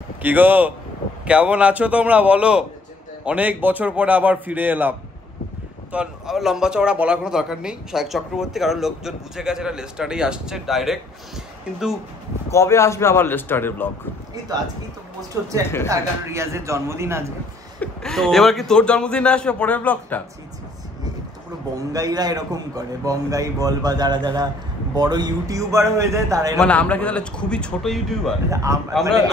কি গো, কেমন আছো তোমরা বলো? অনেক বছর পরে আবার ফিরে এলাম। তো আবার লম্বা চওড়া বলার কোনো দরকার নেই, শায়ক চক্রবর্তী, কারণ লোকজন বুঝে গেছে এটা লেস্টারেই আসছে ডাইরেক্ট। কিন্তু কবে আসবে আবার লেস্টারের ব্লগ? এই তো আজকেই তো পোস্ট হচ্ছে, তার কারণ রিয়াজের জন্মদিন আজকে। তো এবার কি তোর জন্মদিনে আসবে পরের ব্লগটা? তো পুরো বঙ্গাইরা এরকম করে, বঙ্গাই বল বা যারা যারা বড় ইউটিউবার হয়ে যায় তারা, মানে আমরা কি তাহলে খুবই ছোট ইউটিউবার?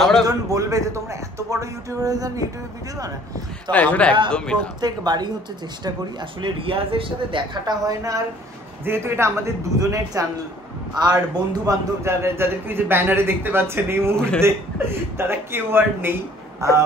আমরা বলবে যে তোমরা এত বড় ইউটিউবার হয়ে যান, ইউটিউবে ভিডিও বানা। তো আমরা প্রত্যেকবারই হচ্ছে চেষ্টা করি, আসলে রিয়াজের সাথে দেখাটা হয় না, আর যেহেতু এটা আমাদের দুজনের চ্যানেল আর বন্ধু বান্ধব যাদেরকে যে ব্যানারে দেখতে পাচ্ছেন এই মুহূর্তে তারা কেউ আর নেই,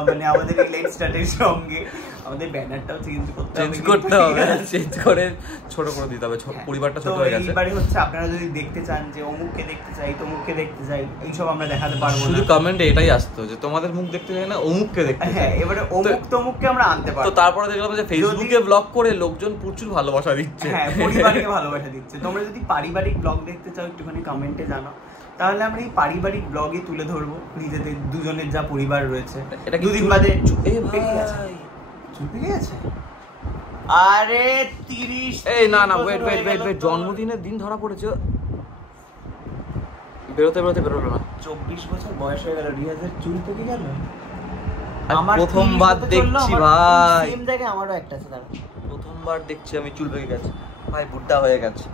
মানে আমাদের এই লেট স্টার্টের সঙ্গে আমাদের ব্যানারটাও চেঞ্জ করতে হবে, চেঞ্জ করে ছোট করে দিতে হবে, পরিবারটা ছোট হয়ে গেছে। এইবারে হচ্ছে আপনারা যদি দেখতে চান যে অমুককে দেখতে চাই, তমুককে দেখতে চাই, এইসব আমরা দেখাতে পারবো না। শুধু কমেন্টে এটাই আসতো যে তোমাদের মুখ দেখতে চাই না, অমুককে দেখতে চাই। হ্যাঁ, এবারে অমুক তমুককে আমরা আনতে পারবো। তো তারপরে দেখলাম যে ফেসবুকে ব্লগ করে লোকজন প্রচুর ভালোবাসা দিচ্ছে। হ্যাঁ, পরিবারকে ভালোবাসা দিচ্ছে। তোমরা যদি পারিবারিক ব্লগ দেখতে চাও একটুখানি কমেন্টে জানাও, তাহলে আমরা এই পারিবারিক ব্লগে তুলে ধরবো নিজেদের দুজনের যা পরিবার রয়েছে। এটা দুদিন বাদে চুপে গেছে। আরে 30 এই না ওয়েট জন্মদিনের দিন ধরা পড়েছে, বেরোতে বেরোলো না। 24 বছর বয়স হয়ে গেল, রিয়াজের চুল পেকে গেল। আমার প্রথমবার দেখছি ভাই, সেম জায়গায় আমারও একটা আছে, দাঁড়া। প্রথমবার দেখছি আমি চুল পেকে গেছে ভাই, বুড়া হয়ে গেছে।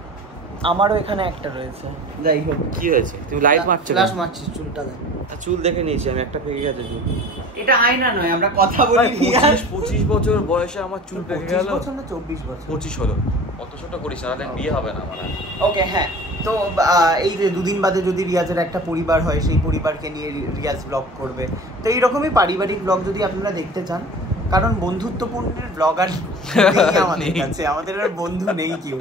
আমারও এখানে একটা রয়েছে। যাই হোক, কি হয়েছে? তুমি লাইট মারছো? ফ্ল্যাশ মারছিস? চুলটা দেখ। চুল দেখে নিয়েছি আমি, একটা পেকে গেছে চুল। এটা আয়না নয়, আমরা কথা বলি। 25 বছর বয়সে আমার চুল পেকে গেল। 25 বছর না 24 বছর? 25 হলো। অত ছোট করিস না, তাহলে বিয়ে হবে না আমার। ওকে, হ্যাঁ। তো এই যে দুদিন বাদে যদি রিয়াজের একটা পরিবার হয়, সেই পরিবারকে নিয়ে রিয়াজ ব্লগ করবে। তো এইরকমই পারিবারিক ব্লগ যদি আপনারা দেখতে চান, কারণ বন্ধুত্বপূর্ণ ব্লগার আমাদের কাছে, আমাদের আর বন্ধু নেই কেউ,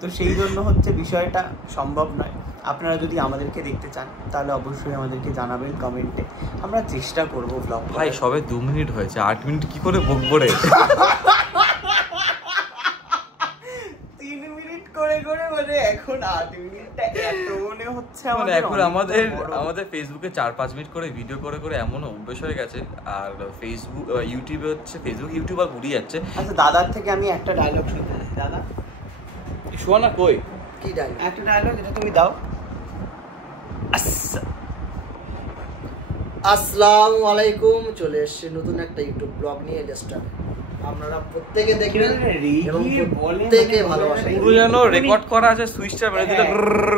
তো সেই জন্য হচ্ছে বিষয়টা সম্ভব নয়। আপনারা যদি আমাদেরকে দেখতে চান তাহলে অবশ্যই আমাদেরকে জানাবেন কমেন্টে, আমরা চেষ্টা করব ব্লগ। ভাই সবে 2 মিনিট হয়েছে, 8 মিনিট কি করে বকবো রে? 3 মিনিট করে করে মানে এখন 8 মিনিটটা এত মনে হচ্ছে মানে এখন আমাদের ফেসবুকে 4-5 মিনিট করে ভিডিও করে করে এমন অভ্যেস হয়ে গেছে। আর ফেসবুক ইউটিউবে হচ্ছে ফেসবুক ইউটিউবার ঘুরিয়ে যাচ্ছে। আচ্ছা, দাদার থেকে আমি একটা ডায়লগ শুনতে চাই। দাদা শোনা না, কই কি ডায়লগ? একটা ডায়লগ যেটা তুমি দাও। আসসালামু আলাইকুম, চলে এসেছি নতুন একটা ইউটিউব ব্লগ নিয়ে লেস্টার। আপনারা প্রত্যেকে দেখবেন এবং প্রত্যেকে ভালোবাসেন। পুরো যেন রেকর্ড করা আছে, সুইচটা মেরে দিলে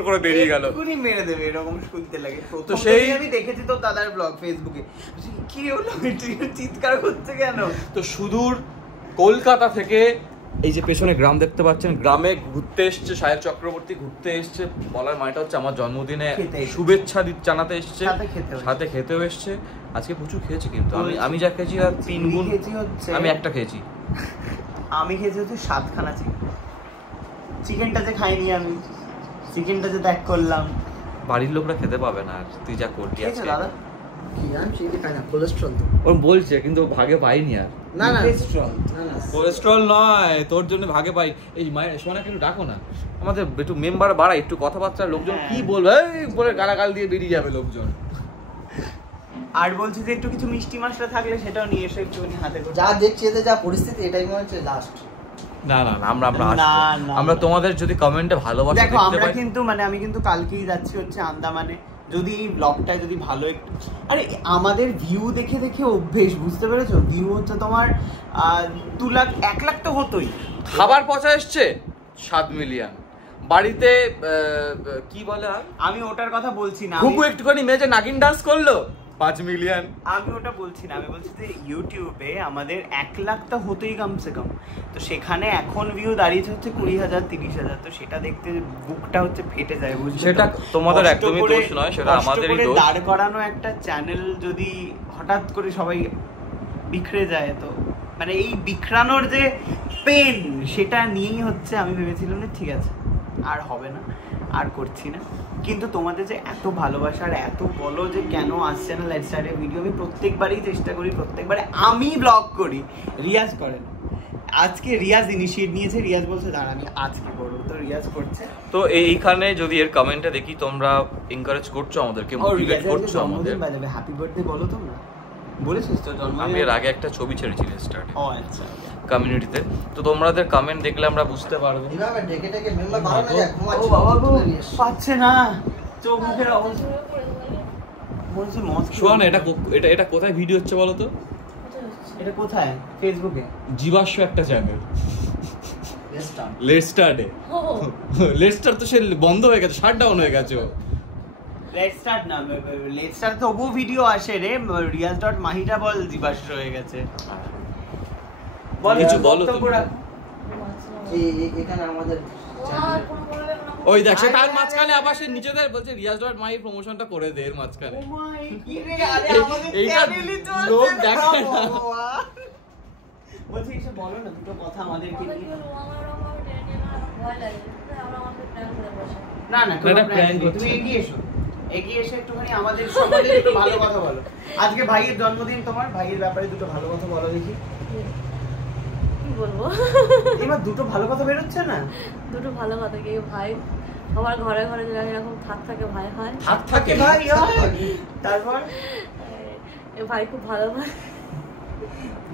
করে বেরিয়ে গেল, এক্ষুনি মেরে দেবে এরকম শুনতে লাগে। তো সেই আমি দেখেছি তো দাদার ব্লগ ফেসবুকে, কি হলো চিৎকার করছে কেন? তো সুদূর কলকাতা থেকে এই যে পেছনে গ্রাম দেখতে পাচ্ছেন, গ্রামে ঘুরতে এসছে শায়ক চক্রবর্তী, ঘুরতে এসছে। বলার মানেটা হচ্ছে আমার জন্মদিনে শুভেচ্ছা জানাতে এসছে, সাথে খেতেও এসছে। আজকে প্রচুর খেয়েছি, কিন্তু আমি যা খেয়েছি আর 3 গুণ। আমি একটা খেয়েছি, আমি খেয়েছি হচ্ছে 7খানা চিকেনটা যে খাইনি আমি, চিকেনটা যে ত্যাগ করলাম। বাড়ির লোকরা খেতে পাবে না, আর তুই যা করলি আজকে। দাদা কি আমি চিকেন খাই না, কোলেস্ট্রল তো। ওর বলছে, কিন্তু ভাগে পাইনি আর। না কোলেস্ট্রল নয়, তোর জন্য ভাগে পাই। এই মায়ের সোনা কিন্তু ডাকো না, আমাদের একটু মেম্বার বাড়াই, একটু কথাবার্তা, লোকজন কি বলবে বলে গালাগাল দিয়ে বেরিয়ে যাবে লোকজন। আর বলছি যে একটু কিছু মিষ্টি মশলা থাকলে সেটাও নিয়ে এসে একটুখানি হাতে করে। যা দেখছি এতে যা পরিস্থিতি, এটাই মনে হচ্ছে লাস্ট। না আমরা তোমাদের যদি কমেন্টে ভালোবাসা দেখো, আমরা কিন্তু মানে আমি কিন্তু কালকেই যাচ্ছি হচ্ছে আন্দামানে। যদি এই ব্লগটা যদি ভালো একটু, আরে আমাদের ভিউ দেখে দেখে অভ্যেস, বুঝতে পেরেছো? ভিউ হচ্ছে তোমার 2 লাখ 1 লাখ তো হতোই। খাবার পচা এসছে 7 মিলিয়ন, বাড়িতে কি বলে, আর আমি ওটার কথা বলছি না। খুব একটুখানি মেয়ে যে নাগিন ডান্স করলো 5 মিলিয়ন। আমি ওটা বলছি না, আমি বলছি যে ইউটিউবে আমাদের 1 লাখ তো হতোই কমসে কম। তো সেখানে এখন ভিউ দাঁড়িয়েছে হচ্ছে 20,000 30,000। তো সেটা দেখতে বুকটা হচ্ছে ফেটে যায়, বুঝলে? সেটা তোমাদের একদমই দোষ নয়, সেটা আমাদেরই দোষ। দাঁড় করানো একটা চ্যানেল যদি হঠাৎ করে সবাই বিখরে যায়, তো মানে এই বিখরানোর যে পেন, সেটা নিয়েই হচ্ছে আমি ভেবেছিলাম যে ঠিক আছে আর হবে না, আর করছি না। কিন্তু তোমাদের যে এত ভালোবাসার, এত বলো যে কেন আসছে না লাইফস্টাইলের ভিডিও, আমি প্রত্যেকবারই চেষ্টা করি, প্রত্যেকবারে আমি ব্লগ করি, রিয়াজ করে না। আজকে রিয়াজ ইনিশিয়েট নিয়েছে, রিয়াজ বলছে দাঁড়া আমি আজকে করবো, তো রিয়াজ করছে। তো এইখানে যদি এর কমেন্টে দেখি তোমরা এনকারেজ করছো আমাদেরকে, মোটিভেট করছো আমাদের। By the way happy birthday বলো তোমরা। বলেছিস তো জন্ম আমি এর আগে একটা ছবি ছেড়েছি রেস্টার্ট ও আচ্ছা কমিউনিটিতে, তো তোমাদের কমেন্ট দেখলে আমরা বুঝতে পারবো। এভাবে ডেকে ডেকে মেম্বার ভালো লাগে ও ঘুমাচ্ছে বাবা গো পাচ্ছে না চোখ মুখের অবস্থা বলছি মস্ত শোন, এটা কোথায় ভিডিও হচ্ছে বলো তো? এটা কোথায়? ফেসবুকে জীবাশ্ম একটা চ্যানেল, রেস্টার্ট লেটস্টার্টে। লেটস্টার তো সে বন্ধ হয়ে গেছে, শাটডাউন হয়ে গেছে। লেটস স্টার্ট না, লেটস স্টার্ট তো বহু ভিডিও আসে রে, রিয়াজ.মাহিটা বল জীবাশ্ম হয়ে গেছে। বল কিছু বলো বক্তব্য তুমি। রাখ। এখানে আমাদের ওই দেখ সে তার মাঝখানে আবার সে নিচেদের বলছে রিয়াজ.মাহি প্রমোশনটা করে দে এর মাঝখানে। ও মা, এই কি রে? আরে আমাদের এইটা চ্যানেলই চলছে লোক না, দেখায় না। ভগবান। বলছি এসে বলো না দুটো কথা আমাদেরকে নিয়ে। না না কোনো এটা prank prank নেই, হচ্ছে। তুমি এগিয়ে এসে একটুখানি আমাদের সম্বন্ধে একটু ভালো কথা বলো। আজকে ভাইয়ের জন্মদিন, তোমার ভাইয়ের ব্যাপারে দুটো ভালো কথা বলো দেখি। কি বলবো? এবার দুটো ভালো কথা বেরোচ্ছে না? দুটো ভালো কথা কি ভাই, আমার ঘরে ঘরে এরকম থাকে ভাই হয়, থাক থাকে ভাই হয়। তারপর এ ভাই খুব ভালো ভাই।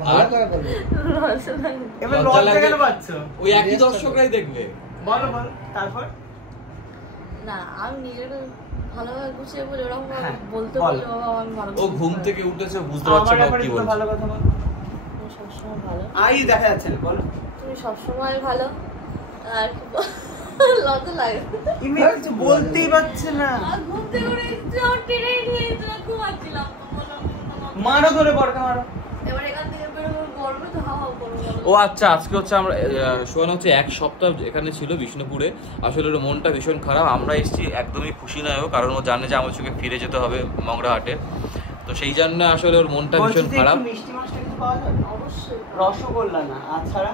ভালো করে বলবো লজ্জা লাগে। এবার লজ্জা লজ্জা লাগে। কেন পাচ্ছ? ওই একই দর্শকরাই দেখবে। বলো বলো তারপর। না আমি নিজেকে ভালোভাবে গুছিয়ে বলি, ওরকম হ্যাঁ, বলতে বল। বলি বাবা আমি ভালো ও ঘুম থেকে উঠেছে, বুঝতে পারছে আমার না ব্যাপারে কি দুটো বলছে। ভালো কথা বলো। তুমি সবসময় ভালো, আই দেখা যাচ্ছে না, বলো। তুমি সবসময় ভালো। আর কি লজ্জা লাগে। ইমি কিছু বলতেই পারছে না। আর ঘুম থেকে উঠে এসেছি, আমার ট্রেনে গিয়েছিলাম, ঘুমাচ্ছিলাম। মারো ধরে বরকা মারো। এবার এখান থেকে বেরোবো, গরমে তো হাওয়া করবো। ও আচ্ছা, আজকে হচ্ছে আমরা শোনা হচ্ছে এক সপ্তাহ এখানে ছিল বিষ্ণুপুরে। আসলে ওর মনটা ভীষণ খারাপ। আমরা এসেছি একদমই খুশি নয় ও, কারণ ও জানে যে আমার সঙ্গে ফিরে যেতে হবে মংরাহাটে। তো সেই জন্য আসলে ওর মনটা ভীষণ খারাপ। মিষ্টি মাছটা কিছু পাওয়া যাবে? অবশ্যই। রসগোল্লা না, আছাড়া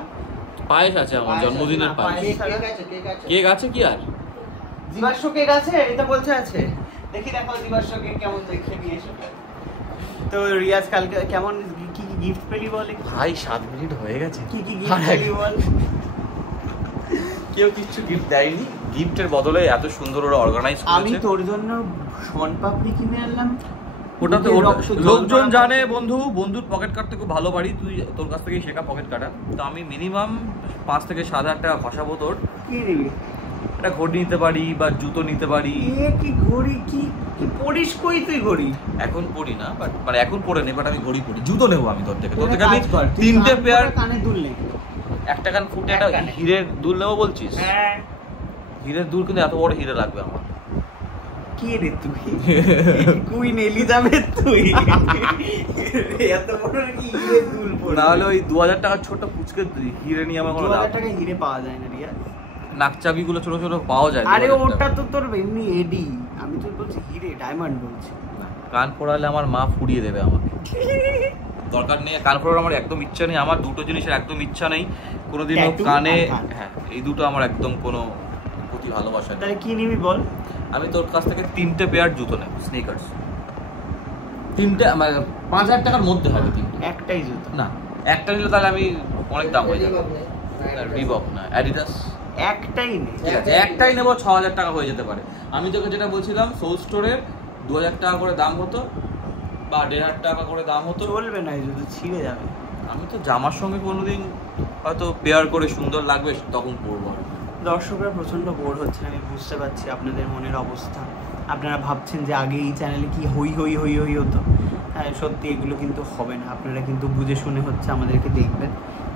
পায়েস আছে আমার জন্মদিনের পায়েস। কেক আছে কি আর? জীবাশ্ম কেক আছে, এটা বলছে আছে। দেখি দেখো জীবাশ্ম কেক কেমন দেখে নিয়ে এসো। তো রিয়াজ কালকে কেমন কি কি গিফট পেলি বলে? ভাই 7 মিনিট হয়ে গেছে। কি কি গিফট পেলি বল? কেউ কিছু গিফট দেয়নি, গিফটের বদলে এত সুন্দর ওরা অর্গানাইজ আমি করেছে। তোর জন্য শনপাপড়ি কিনে আনলাম। ওটাতে বুকের রক্ত জল লোকজন করা জানে আছে। বন্ধুর পকেট কাটতে খুব ভালো পারি, তুই তোর কাছ থেকেই শেখা পকেট কাটা। তো আমি মিনিমাম 5 থেকে 7 হাজার টাকা খসাবো তোর। কি নিবি? একটা ঘড়ি নিতে পারি বা জুতো নিতে পারি। এ কি ঘড়ি, কি কি পড়িস কই তুই ঘড়ি? এখন পরি না, বাট মানে এখন পরে নেই, বাট আমি ঘড়ি পরি। জুতো নেবো আমি তোর থেকে তুই আমি কাজ কর, তুই 3টে কান পেয়ার, করে কানে দুল নে। একটা কান ফুটে এক একটা কানে। হীরের দুল নেবো বলছিস? হ্যাঁ। হীরের দুল কিন্তু এত বড় হীরে লাগবে আমার। কে রে তুই? কুইন এলিজাবেথ তুই? এত বড় কি হিরে দুল পড়ে? না হলে ওই 2000 টাকার ছোট পুচকে হীরে নিয়ে আমার কোনো লাভ 2000 টাকা হিরে পাওয়া যায় না রিয়া। নাকচাবি গুলো ছোট ছোট পাওয়া যায়। আরে 2000 ওটা টাকা। তো তোর এমনি এডি, আমি তো বলছি হিরে, ডায়মন্ড বলছি। কান ফোড়ালে আমার মা ফুরিয়ে দেবে আমাকে। দরকার নেই কান ফোড়ার, আমার একদম ইচ্ছা নেই। আমার দুটো জিনিসের একদম ইচ্ছা নেই কোনোদিনও, Tattoo কানে। আর কান। হ্যাঁ, এই দুটো আমার একদম কোনো প্রতি ভালোবাসা নেই। তাহলে কি নিবি বল? আমি তোর কাছ থেকে 3টে পেয়ার জুতো নেব, স্নিকার্স। 3টে মানে 5000 টাকার মধ্যে হবে 3টে। একটাই জুতো? না, একটা নিলে তাহলে আমি অনেক দাম হয়ে যাবে। রিবক না, অ্যাডিডাস। একটাই নে। ঠিক আছে, একটাই নেবো, 6000 টাকা হয়ে যেতে পারে। আমি তোকে যেটা বলছিলাম, সোল স্টোরের 2000 টাকা করে দাম হতো বা 1500 টাকা করে দাম হতো। চলবে না, এই জুতো ছিঁড়ে যাবে। আমি তো জামার সঙ্গে কোনোদিন হয়তো পেয়ার করে সুন্দর লাগবে তখন পরবো। আর দর্শকরা প্রচন্ড বোর হচ্ছেন, আমি বুঝতে পারছি আপনাদের মনের অবস্থা। আপনারা ভাবছেন যে আগে এই চ্যানেলে কি হই হই হই হই হতো। হ্যাঁ সত্যি এগুলো কিন্তু হবে না। আপনারা কিন্তু বুঝে শুনে হচ্ছে আমাদেরকে দেখবেন,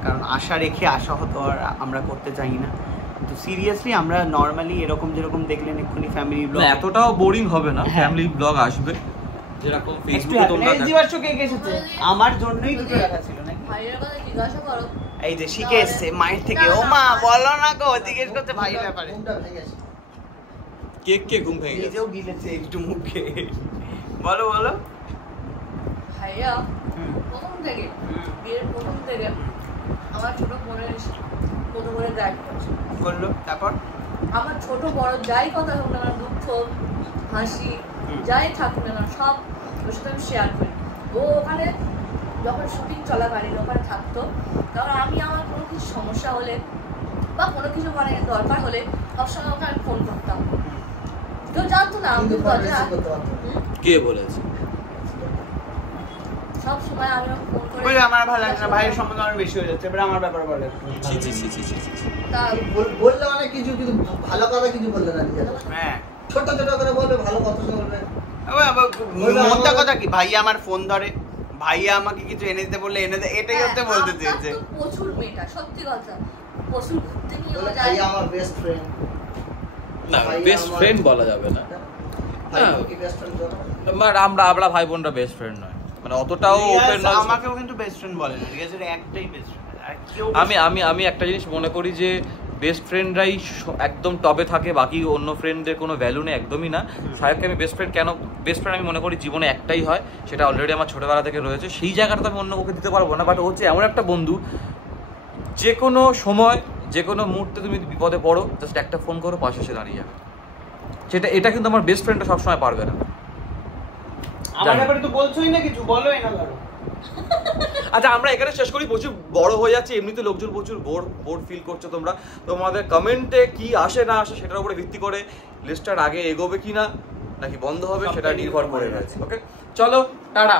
কারণ আশা রেখে আশা হতো আর আমরা করতে চাই না। কিন্তু সিরিয়াসলি আমরা নর্মালি এরকম যেরকম দেখলেন এক্ষুনি ফ্যামিলি ব্লগ, না, এতটাও বোরিং হবে না। হ্যাঁ। ফ্যামিলি ব্লগ আসবে যেরকম একটু ফেসবুকে তোমরা দেখো। জীবাশ্ম কেক এসেছে, আমার জন্যই দুটো রাখা ছিল নাকি? ভাইয়ের কথা জিজ্ঞাসা করো। এই যে শিখে এসছে মায়ের থেকে। ও মা বলো না গো, জিজ্ঞেস করতে ভাইয়ের ব্যাপারে। কেক কে ঘুম ভেঙে গেছে। নিজেও গিলেছে একটু মুখে। বলো বলো। ভাইয়া প্রথম থেকে, বিয়ের প্রথম থেকে আমার ছোট বোনের কত করে গাইড করছে। বললো তারপর? আমার ছোট বড় যাই কথা হোক না, আমার দুঃখ হাসি যাই থাকুক না সব ওর সাথে আমি শেয়ার করি। ও ওখানে যখন শুটিং চলাকালীন ওখানে থাকতো, কারণ আমি আমার কোনো কিছু সমস্যা হলে বা কোনো কিছু মানে দরকার হলে সবসময় ওকে আমি ফোন করতাম। কেউ জানতো না আমি কথা। কে বলেছে? সব সময় আমি ফোন করে বলে আমার ভালো লাগছে না, ভাইয়ের সম্বন্ধে আমার বেশি হয়ে যাচ্ছে, এবার আমার ব্যাপারে বলে একটু। ছি ছি ছি ছি ছি ছি। তা বললে অনেক কিছু, কিন্তু ভালো কথা কিছু বললে না নিজে। হ্যাঁ ছোট ছোট করে বলবে, ভালো কথা বলবে। মোদ্দা কথা কি, ভাইয়া আমার ফোন ধরে, ভাইয়া আমাকে কিছু এনে দিতে বললে এনে দেয়, এটাই হচ্ছে বলতে চেয়েছে। আপনার তো প্রচুর মেটা, সত্যি কথা। প্রচুর ঘুরতে নিয়ে বলে যায়। ভাই আমার বেস্ট ফ্রেন্ড। না বেস্ট ফ্রেন্ড বলা যাবে না, ভাই কি বেস্ট ফ্রেন্ড বলো? বাট আমরা ভাই বোনরা বেস্ট ফ্রেন্ড নয়, মানে অতটাও ওপেন নয়। আমাকেও কিন্তু বেস্ট ফ্রেন্ড বলে না, ঠিক আছে, একটাই বেস্ট ফ্রেন্ড। আর কেউ আমি একটা জিনিস মনে করি যে বেস্ট ফ্রেন্ডরাই একদম টপে থাকে, বাকি অন্য ফ্রেন্ডদের কোনো ভ্যালু নেই, একদমই না। সাহেবকে আমি বেস্ট ফ্রেন্ড কেন, বেস্ট ফ্রেন্ড আমি মনে করি জীবনে একটাই হয়, সেটা অলরেডি আমার ছোটবেলা থেকে রয়েছে, সেই জায়গাটা তো আমি অন্য কাউকে দিতে পারবো না। বাট ও হচ্ছে এমন একটা বন্ধু, যে কোনো সময় যে কোনো মুহূর্তে তুমি বিপদে পড়ো, জাস্ট একটা ফোন করো, পাশে এসে দাঁড়িয়ে যাবে। এটা কিন্তু আমার বেস্ট ফ্রেন্ডটা সবসময় পারবে না। আমার ব্যাপারে তো বলছোই না কিছু, বলোই না ধরো। আচ্ছা আমরা এখানে শেষ করি, প্রচুর বড় হয়ে যাচ্ছে, এমনিতে লোকজন প্রচুর বোর ফিল করছো তোমরা, তোমাদের কমেন্টে কি আসে না আসে সেটার উপরে ভিত্তি করে লিস্টটার আগে এগোবে কিনা নাকি বন্ধ হবে সেটা নির্ভর করে রয়েছে। ওকে চলো টাটা।